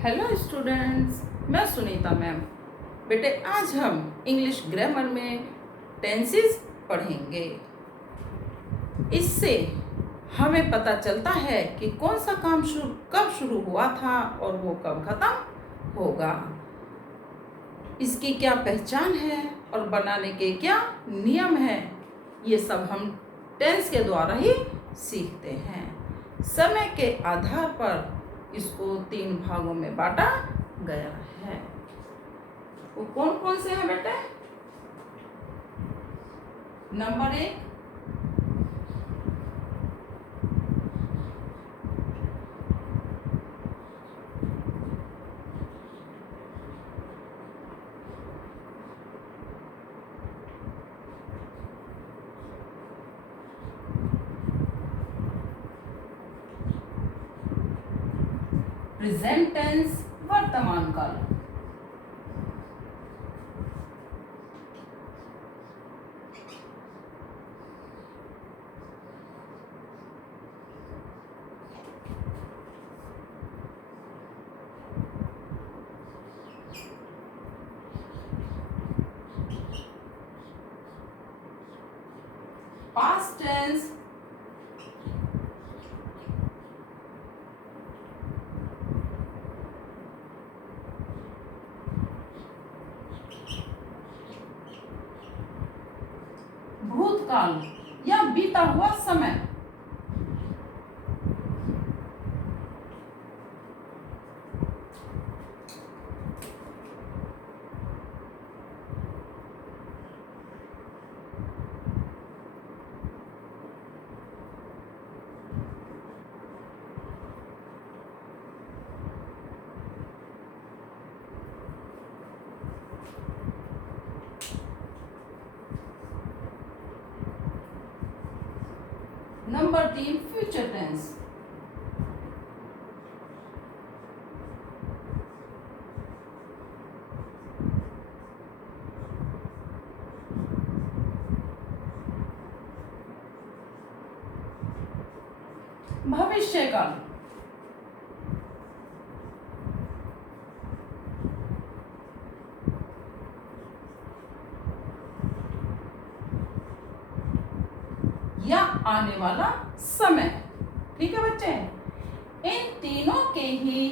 Hello students, मैं Sunita ma'am. बेटे आज हम इंग्लिश ग्रामर में टेंसेस पढ़ेंगे। इससे हमें पता चलता है कि कौन सा काम कब शुरू हुआ था और वो कब खत्म होगा। इसकी क्या पहचान है और बनाने के क्या नियम हैं, ये सब हम टेंस के द्वारा ही सीखते हैं। समय के आधार पर इसको 3 भागों में बांटा गया है। वो कौन कौन से हैं बेटे? नंबर 1, प्रेजेंट टेंस वर्तमान काल। पास्ट टेंस, भूतकाल या बीता हुआ समय। Number 3, future tense. भविष्य काल। या आने वाला समय। ठीक है बच्चे, इन तीनों के ही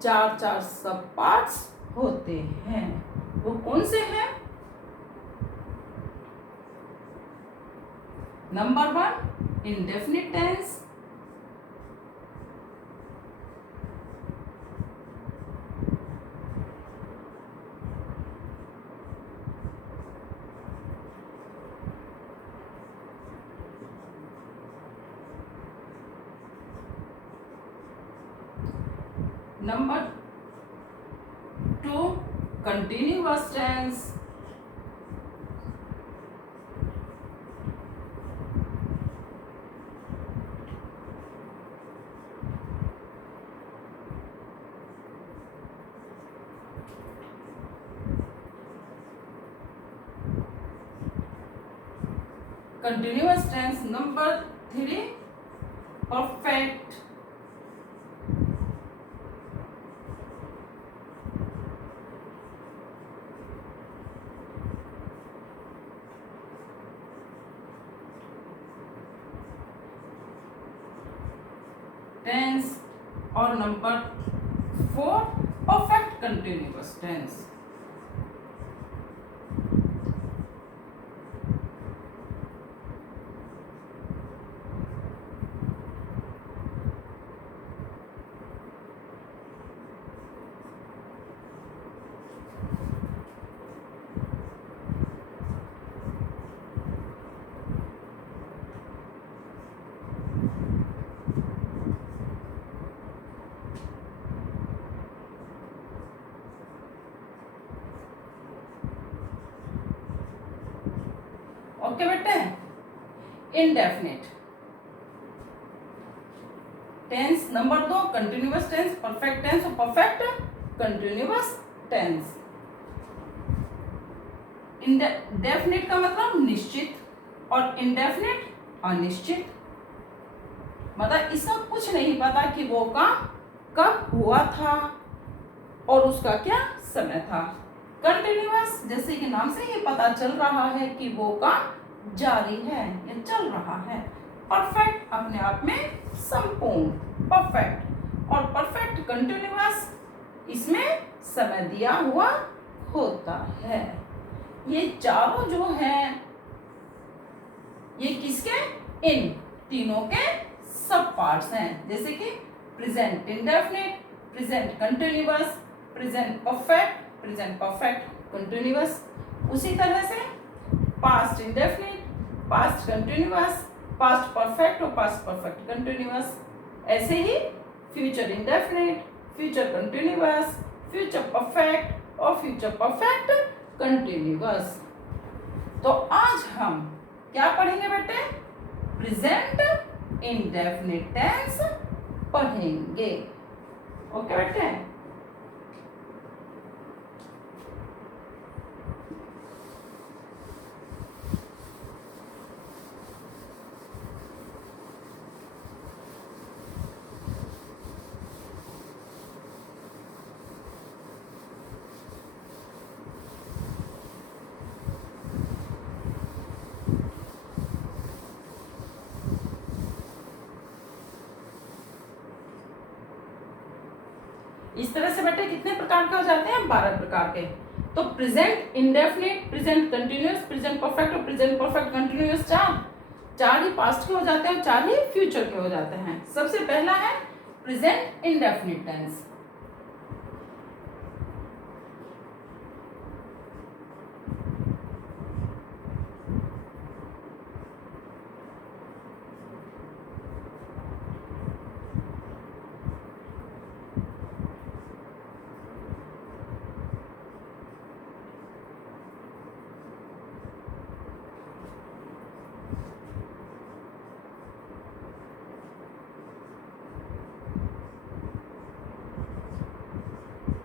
4 सब पार्ट्स होते हैं। वो कौन से हैं? Number 1, indefinite tense. Number 2, continuous tense. Continuous tense. Number 3, perfect. Tense. और number 4, perfect continuous tense. Okay बेटे, indefinite tense. Number 2, continuous tense, perfect tense और परफेक्ट कंटिन्यूअस टेंस। डेफिनेट का मतलब निश्चित और इनडेफिनिट अनिश्चित। मतलब इसका कुछ नहीं पता कि वो काम कब हुआ था और उसका क्या समय था। कंटिन्यूअस, जैसे कि नाम से ये पता चल रहा है कि वो काम जारी है या चल रहा है। परफेक्ट, अपने आप में संपूर्ण, परफेक्ट। और परफेक्ट कंटिन्यूअस, इसमें समय दिया हुआ होता है। ये चारों जो हैं, ये किसके, इन तीनों के सब पार्ट्स हैं। जैसे कि present indefinite, present continuous, present perfect continuous. उसी तरह से past indefinite, past continuous, past perfect और पास्ट परफेक्ट कंटिन्यूअस। ऐसे ही future indefinite, future continuous, future perfect और फ्यूचर परफेक्ट कंटिन्यूअस। तो आज हम क्या पढ़ेंगे बेटे, प्रेजेंट इंडेफिनिट टेंस पढ़ेंगे। ओके बेटे। इस तरह से बेटे कितने प्रकार के हो जाते हैं, 12 प्रकार के। तो present indefinite, present continuous, present perfect और प्रेजेंट परफेक्ट कंटिन्यूअस, चार ही पास्ट के हो जाते हैं और 4 ही फ्यूचर के हो जाते हैं। सबसे पहला है present indefinite tense.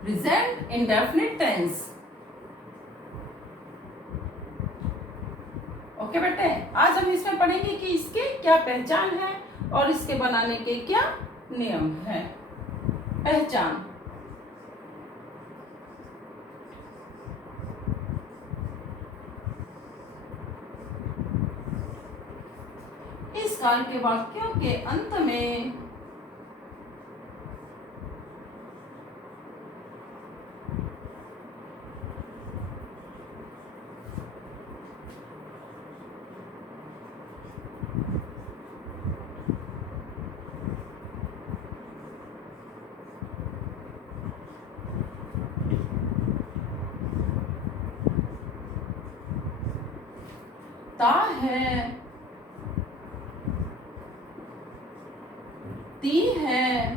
Present indefinite tense. Okay बेटे, आज हम इसमें पढ़ेंगे कि इसकी क्या पहचान है और इसके बनाने के क्या नियम है। पहचान, इस काल के वाक्यों के अंत में ता है, ती है,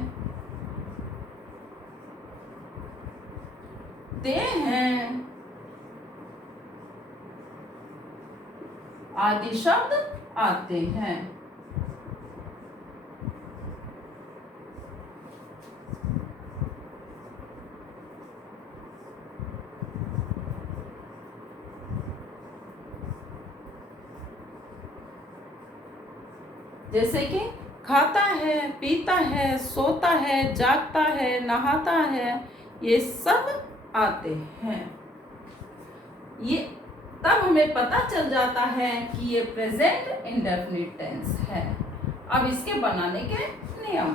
ते हैं आदि शब्द आते हैं। जैसे कि खाता है, पीता है, सोता है, जागता है, नहाता है, ये सब आते हैं। ये तब हमें पता चल जाता है कि ये प्रेजेंट इंडेफिनिट टेंस है। अब इसके बनाने के नियम,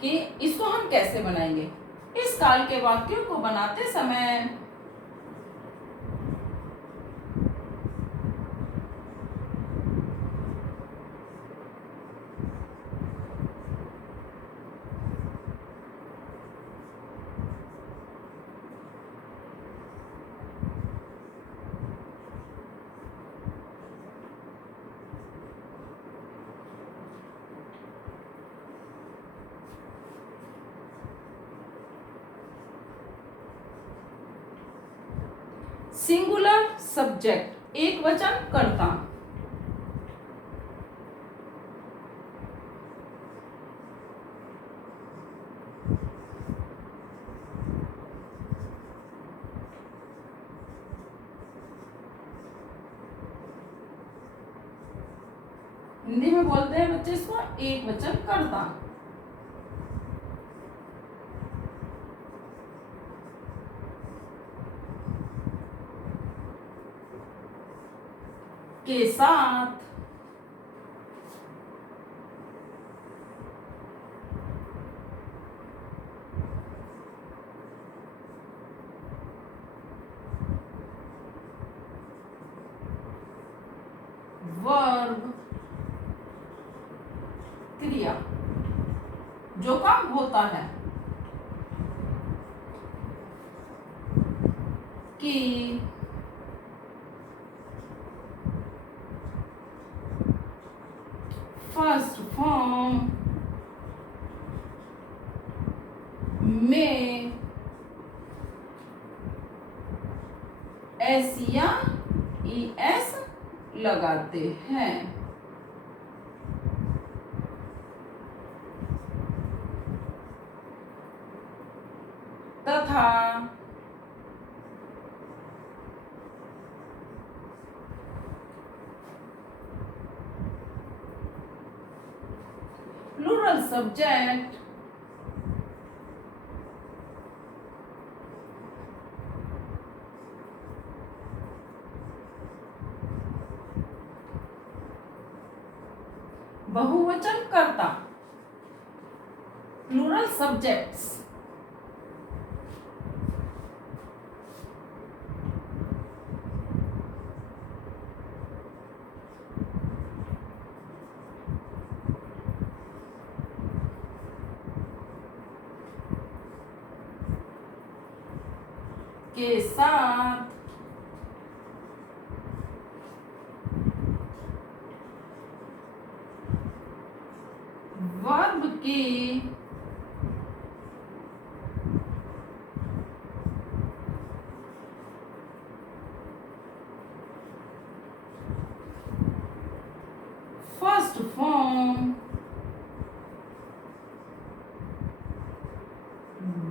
कि इसको हम कैसे बनाएंगे। इस काल के वाक्यों को बनाते समय सिंगुलर सब्जेक्ट, एक वचन कर्ता, में बोलते हैं बच्चे इसको एक वचन कर्ता। के साथ, वर्ब क्रिया जो काम होता है कि फर्स्ट फॉर्म में एस या ई एस लगाते हैं तथा प्लूरल सब्जेक्ट बहुवचन कर्ता, प्लूरल सब्जेक्ट्स के साथ वर्ब की फर्स्ट फॉर्म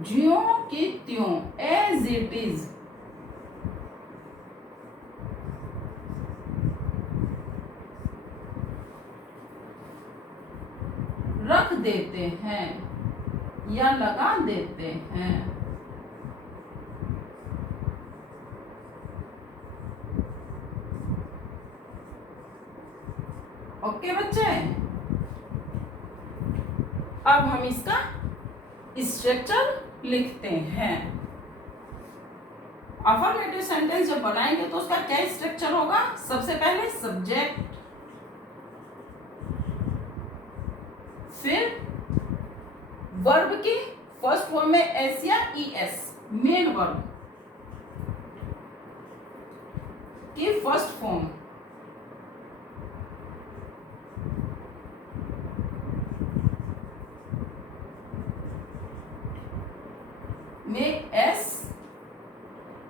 ज्यों की त्यों एज इट इज रख देते हैं या लगा देते हैं। ओके बच्चे, अब हम इसका स्ट्रक्चर लिखते हैं। अफर्मेटिव सेंटेंस जब बनाएंगे तो उसका क्या स्ट्रक्चर होगा? सबसे पहले सब्जेक्ट, फिर वर्ब की फर्स्ट फॉर्म में एस या ई एस, मेन वर्ब की फर्स्ट फॉर्म में एस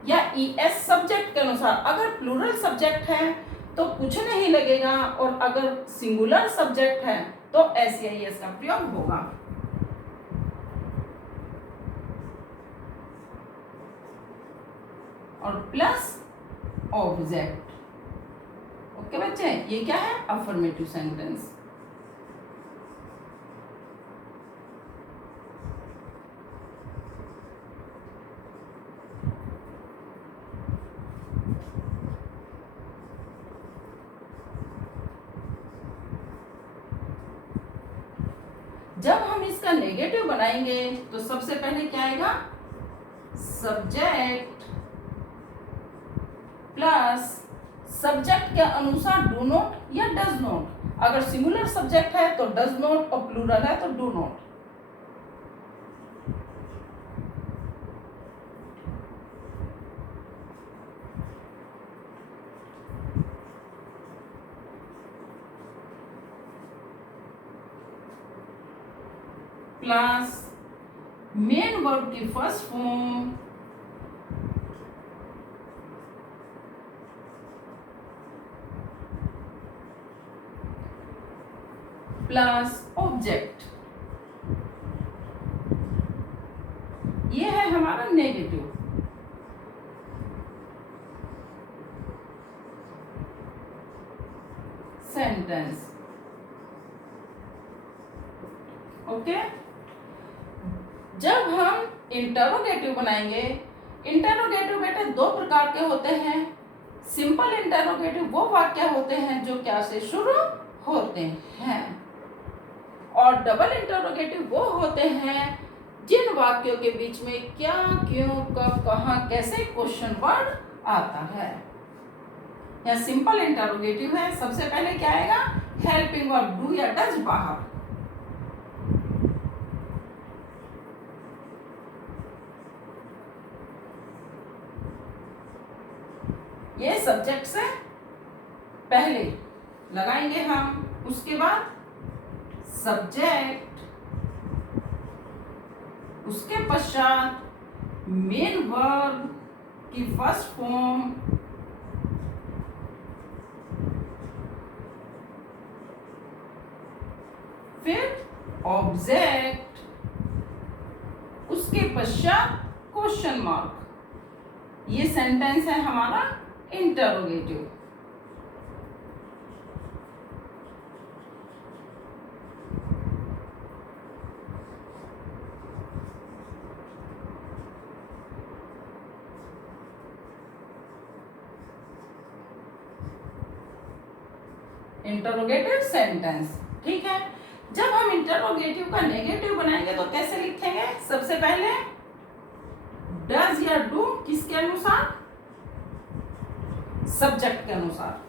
या ई एस सब्जेक्ट के अनुसार। अगर प्लूरल सब्जेक्ट है तो कुछ नहीं लगेगा, और अगर सिंगुलर सब्जेक्ट है तो एस या ई एस का प्रयोग होगा। और प्लस ऑब्जेक्ट। ओके बच्चे, ये क्या है? Affirmative sentence. जब हम इसका नेगेटिव बनाएंगे तो सबसे पहले क्या आएगा? सब्जेक्ट प्लस सब्जेक्ट के अनुसार डू नॉट या डज नॉट। अगर सिंगुलर सब्जेक्ट है तो डज नॉट, और प्लूरल है तो do not. Plus main verb की फर्स्ट फॉर्म प्लस ऑब्जेक्ट। ये है हमारा नेगेटिव। सेंटेंस। ओके। जब हम इंटरोगेटिव बनाएंगे, इंटरोगेटिव बेटे दो प्रकार के होते हैं। सिंपल इंटरोगेटिव वो वाक्य होते हैं जो क्या से शुरू होते हैं, और डबल इंटरोगेटिव वो होते हैं जिन वाक्यों के बीच में क्या, क्यों, कब, कहाँ, कैसे क्वेश्चन वर्ड आता है। यहाँ सिंपल इंटरोगेटिव है, सबसे पहले क्या आएगा, हेल्पिंग वर्ब डू या डज बाहर। ये सब्जेक्ट से पहले लगाएंगे हम, उसके बाद सब्जेक्ट, उसके पश्चात मेन वर्ब की फर्स्ट फॉर्म, फिर ऑब्जेक्ट, उसके पश्चात क्वेश्चन मार्क। ये सेंटेंस है हमारा इंटरोगेटिव। इंटरोगेटिव सेंटेंस, ठीक है। जब हम इंटरोगेटिव का नेगेटिव बनाएंगे तो कैसे लिखेंगे, सबसे पहले डज या डू किसके अनुसार, सब्जेक्ट के अनुसार।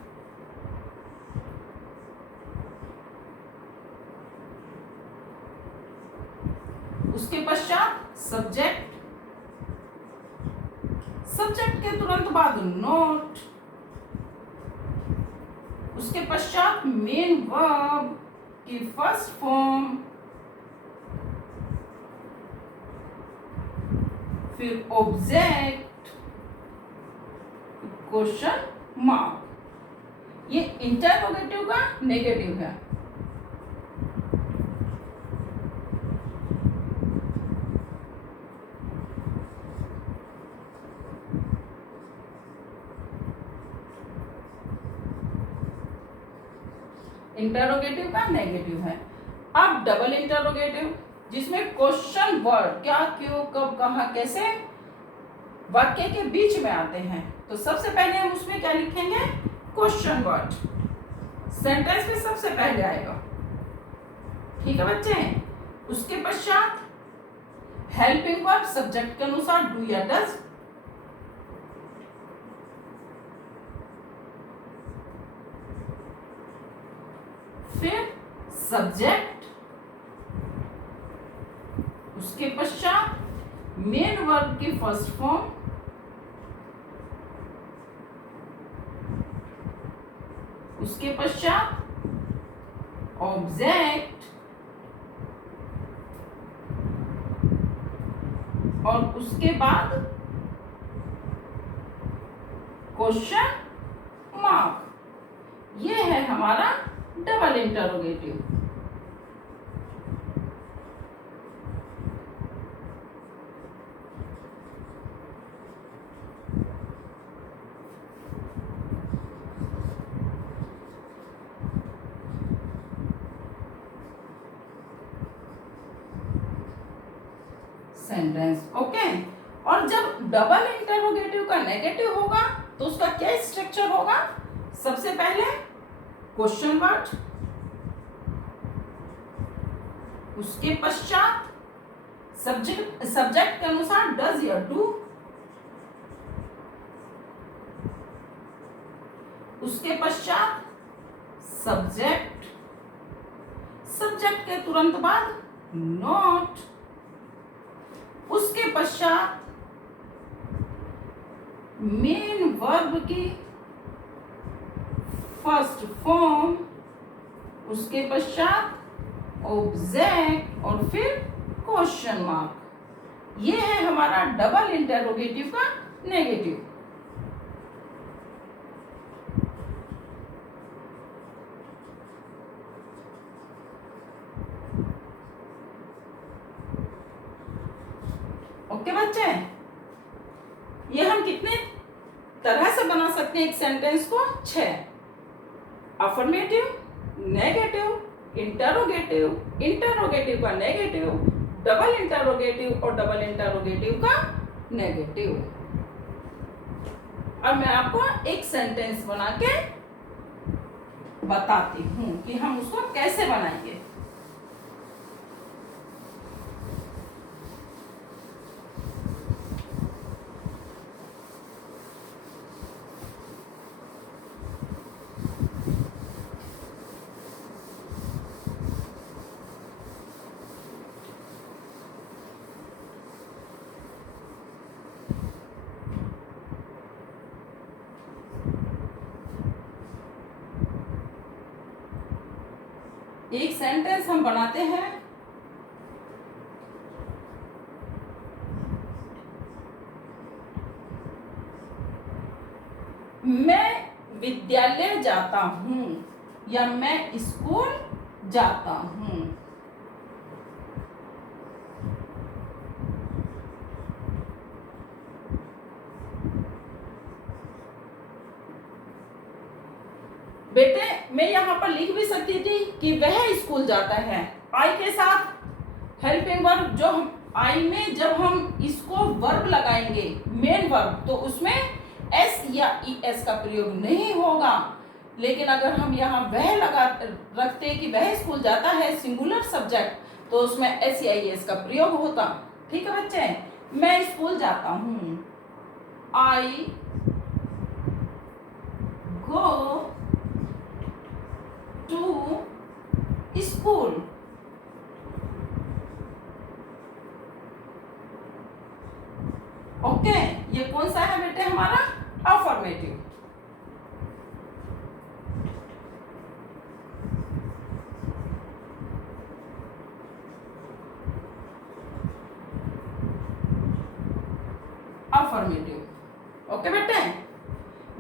उसके पश्चात सब्जेक्ट, सब्जेक्ट के तुरंत बाद नोट, उसके पश्चात मेन वर्ब की फर्स्ट फॉर्म, फिर ऑब्जेक्ट, क्वेश्चन मार्क। ये इंटरोगेटिव का नेगेटिव है। इंटरोगेटिव का नेगेटिव है। अब डबल इंटरोगेटिव, जिसमें क्वेश्चन वर्ड क्या, क्यों, कब, कहाँ, कैसे वाक्य के बीच में आते हैं। तो सबसे पहले हम उसमें क्या लिखेंगे, क्वेश्चन वर्ड सेंटेंस में सबसे पहले आएगा, ठीक है बच्चे। उसके पश्चात हेल्पिंग वर्ब सब्जेक्ट के अनुसार डू या डज, फिर सब्जेक्ट, उसके पश्चात मेन वर्ब की फर्स्ट फॉर्म, उसके पश्चात ऑब्जेक्ट, और उसके बाद क्वेश्चन मार्क। ये है हमारा डबल इंटरोगेटिव। Sentence, okay. और जब डबल इंटरोगेटिव का नेगेटिव होगा तो उसका क्या स्ट्रक्चर होगा, सबसे पहले क्वेश्चन वर्ड, उसके पश्चात सब्जेक्ट के अनुसार डज या डू, उसके पश्चात सब्जेक्ट, सब्जेक्ट के तुरंत बाद नोट, उसके पश्चात मेन वर्ब की फर्स्ट फॉर्म, उसके पश्चात ऑब्जेक्ट, और फिर क्वेश्चन मार्क। ये है हमारा डबल इंटरोगेटिव का नेगेटिव। ओके बच्चे, ये हम कितने तरह से बना सकते हैं एक सेंटेंस को, 6। अफर्मेटिव, नेगेटिव, इंटरोगेटिव, इंटरोगेटिव का नेगेटिव, डबल इंटरोगेटिव और डबल इंटरोगेटिव का नेगेटिव। अब मैं आपको एक सेंटेंस बना के बताती हूं कि हम उसको कैसे बनाएंगे। एक सेंटेंस हम बनाते हैं। मैं विद्यालय जाता हूं या मैं स्कूल जाता हूं। बेटे मैं यहाँ पर लिख भी सकती थी कि वह स्कूल जाता है, आई के साथ हेल्पिंग वर्ब। जो आई में जब हम इसको वर्ब लगाएंगे, मेन वर्ब, तो उसमें एस या ई एस का प्रयोग नहीं होगा। लेकिन अगर हम यहाँ वह लगा रखते कि वह स्कूल जाता है, सिंगुलर सब्जेक्ट, तो उसमें एस या ई एस का प्रयोग होता। ठीक है बच्चे, मैं स्कूल जाता हूँ, आई गो टू स्कूल। ओके, ये कौन सा है बेटे हमारा अफर्मेटिव। अफर्मेटिव। ओके बेटे,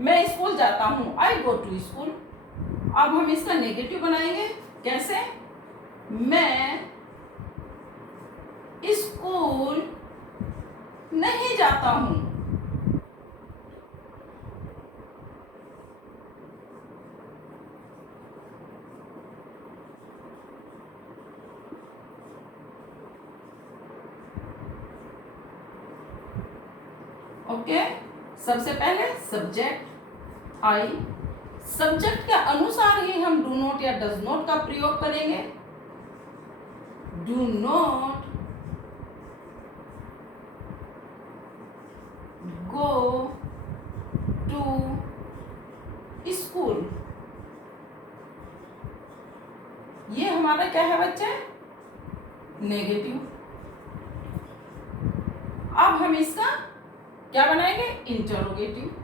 मैं स्कूल जाता हूं, आई गो टू स्कूल। अब हम इसका नेगेटिव बनाएंगे। कैसे? मैं स्कूल नहीं जाता हूं। ओके, सबसे पहले सब्जेक्ट आई, सब्जेक्ट के अनुसार ही हम डू नॉट या डज नॉट का प्रयोग करेंगे। Do not go to school. ये हमारा क्या है बच्चे? नेगेटिव। अब हम इसका क्या बनाएंगे? इंटरोगेटिव,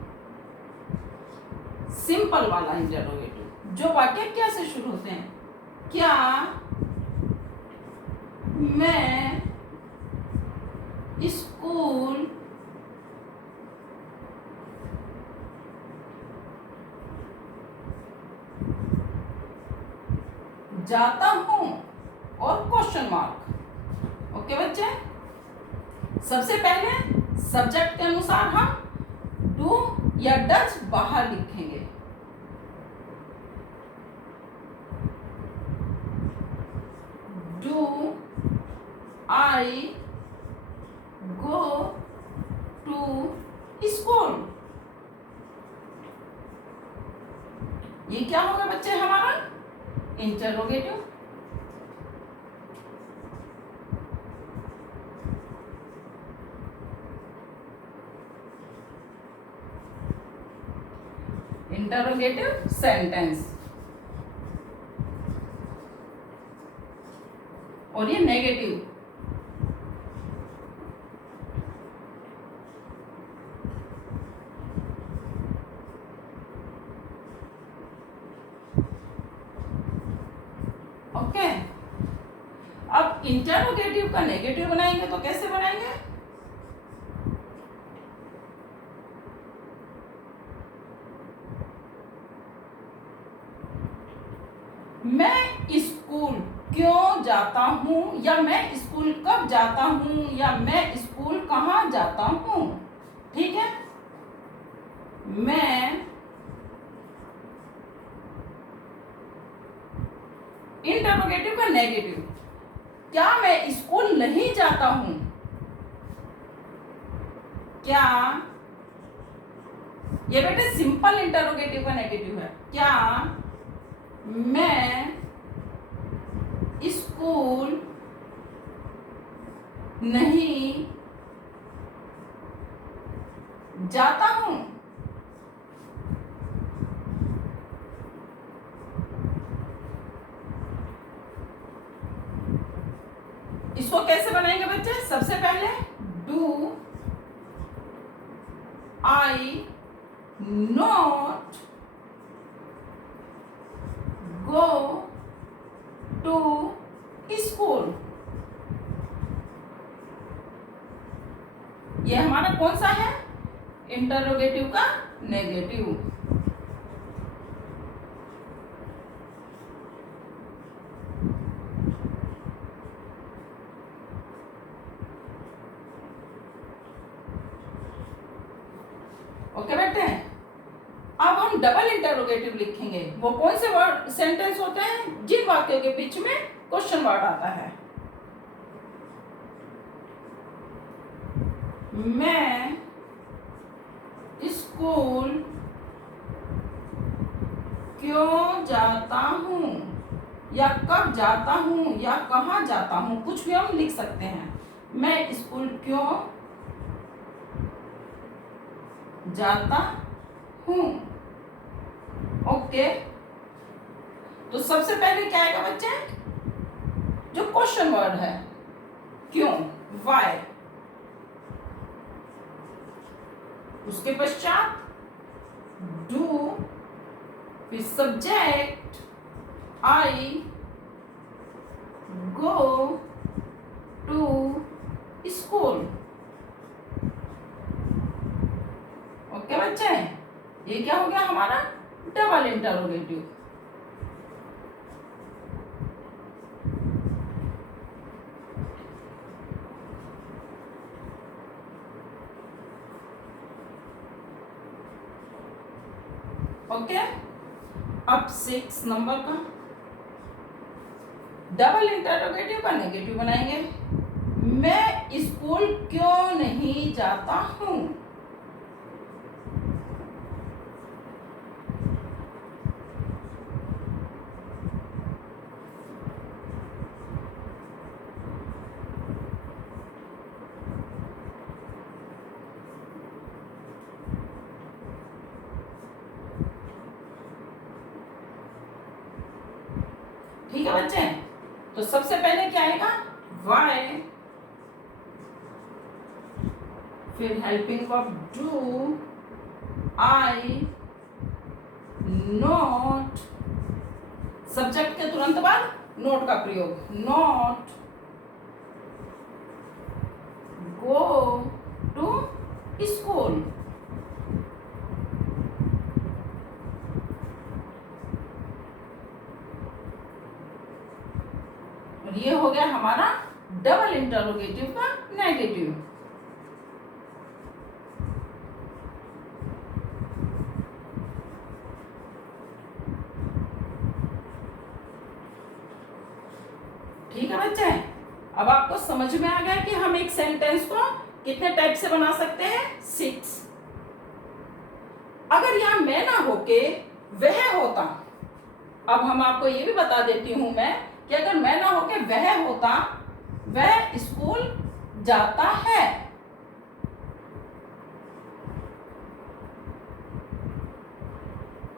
सिंपल वाला इंटरोगेटिव। जो वाक्य क्या से शुरू होते हैं? क्या मैं स्कूल जाता हूं और क्वेश्चन मार्क। ओके बच्चे, सबसे पहले सब्जेक्ट के अनुसार हम डू या डज बाहर लिखेंगे। Do I go to school. ये क्या होगा बच्चे हमारा? इंटरोगेटिव। Interrogative sentence. और ये नेगेटिव। ओके, अब इंटरोगेटिव का नेगेटिव बनाएंगे तो कैसे बनाएंगे? मैं स्कूल क्यों जाता हूं, या मैं स्कूल कब जाता हूं, या मैं स्कूल कहां जाता हूं। ठीक है, मैं इंटरोगेटिव का नेगेटिव, क्या मैं स्कूल नहीं जाता हूं? क्या, ये बेटे सिंपल इंटरोगेटिव का नेगेटिव है, क्या मैं स्कूल नहीं जाता हूं? इसको कैसे बनाएंगे बच्चे? सबसे पहले do I not go to school, ये हमारा कौन सा है? इंटरोगेटिव का नेगेटिव। ओके बेटे, अब हम डबल इंटरोगेटिव लिखेंगे। वो कौन से वर्ड सेंटेंस होते हैं जिन वाक्यों के बीच में क्वेश्चन वर्ड आता है। मैं स्कूल क्यों जाता हूं, या कब जाता हूं, या कहाँ जाता हूं, कुछ भी हम लिख सकते हैं। मैं स्कूल क्यों जाता हूं। ओके, तो सबसे पहले क्या आएगा बच्चे? जो क्वेश्चन वर्ड है, क्यों, वाई। उसके पश्चात डू, फिर subject I, go to school. Okay बच्चे, ये क्या हो गया हमारा? Double interrogative. ओके, अब 6 नंबर का डबल इंटरोगेटिव का नेगेटिव बनाएंगे। मैं स्कूल क्यों नहीं जाता हूं? ठीक है बच्चे, तो सबसे पहले क्या आएगा? वाई, फिर helping verb do, I not, subject के तुरंत बाद नोट का प्रयोग, नॉट गो टू स्कूल। और ये हो गया हमारा डबल इंटरोगेटिव का नेगेटिव। ठीक है बच्चे, अब आपको समझ में आ गया कि हम एक सेंटेंस को कितने टाइप से बना सकते हैं? 6। अगर यहां मैं ना होके वह होता, अब हम आपको ये भी बता देती हूं मैं कि अगर मैं ना होके वह होता, वह स्कूल जाता है,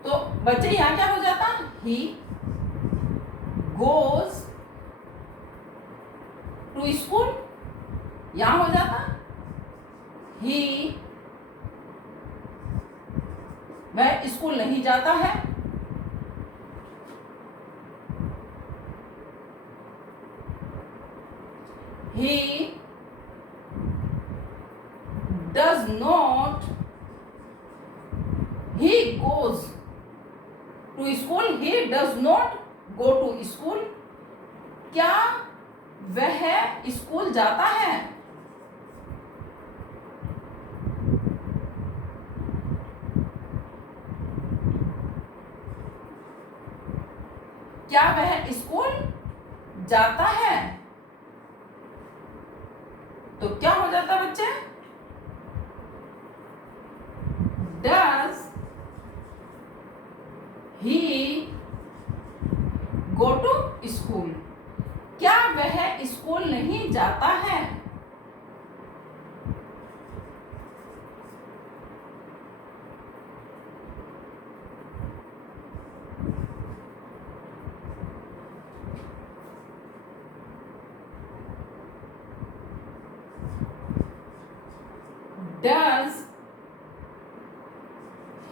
तो बच्चे यहां क्या हो जाता? ही गोज टू स्कूल, यहां हो जाता ही वह स्कूल नहीं जाता है। He does not, he goes to school, he does not go to school, क्या वह स्कूल जाता है? क्या वह स्कूल जाता है? तो क्या हो जाता है बच्चे? Does he go to school? क्या वह स्कूल नहीं जाता है? Does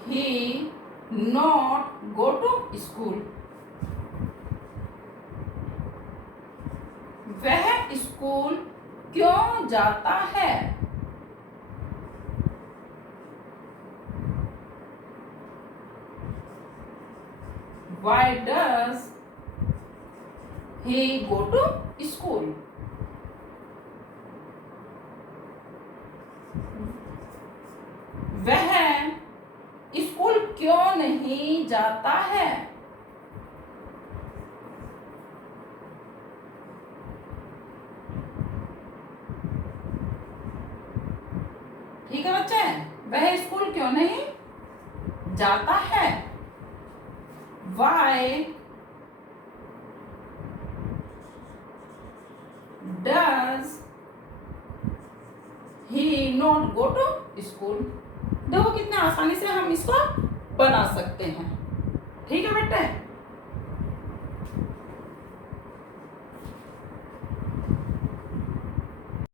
he not go to school? वह स्कूल क्यों जाता है? Why does he go to school? वह स्कूल क्यों नहीं जाता है? ठीक है बच्चे, वह स्कूल क्यों नहीं जाता है? Why does he not go to school? देखो कितने आसानी से हम इसको बना सकते हैं। ठीक है बेटे।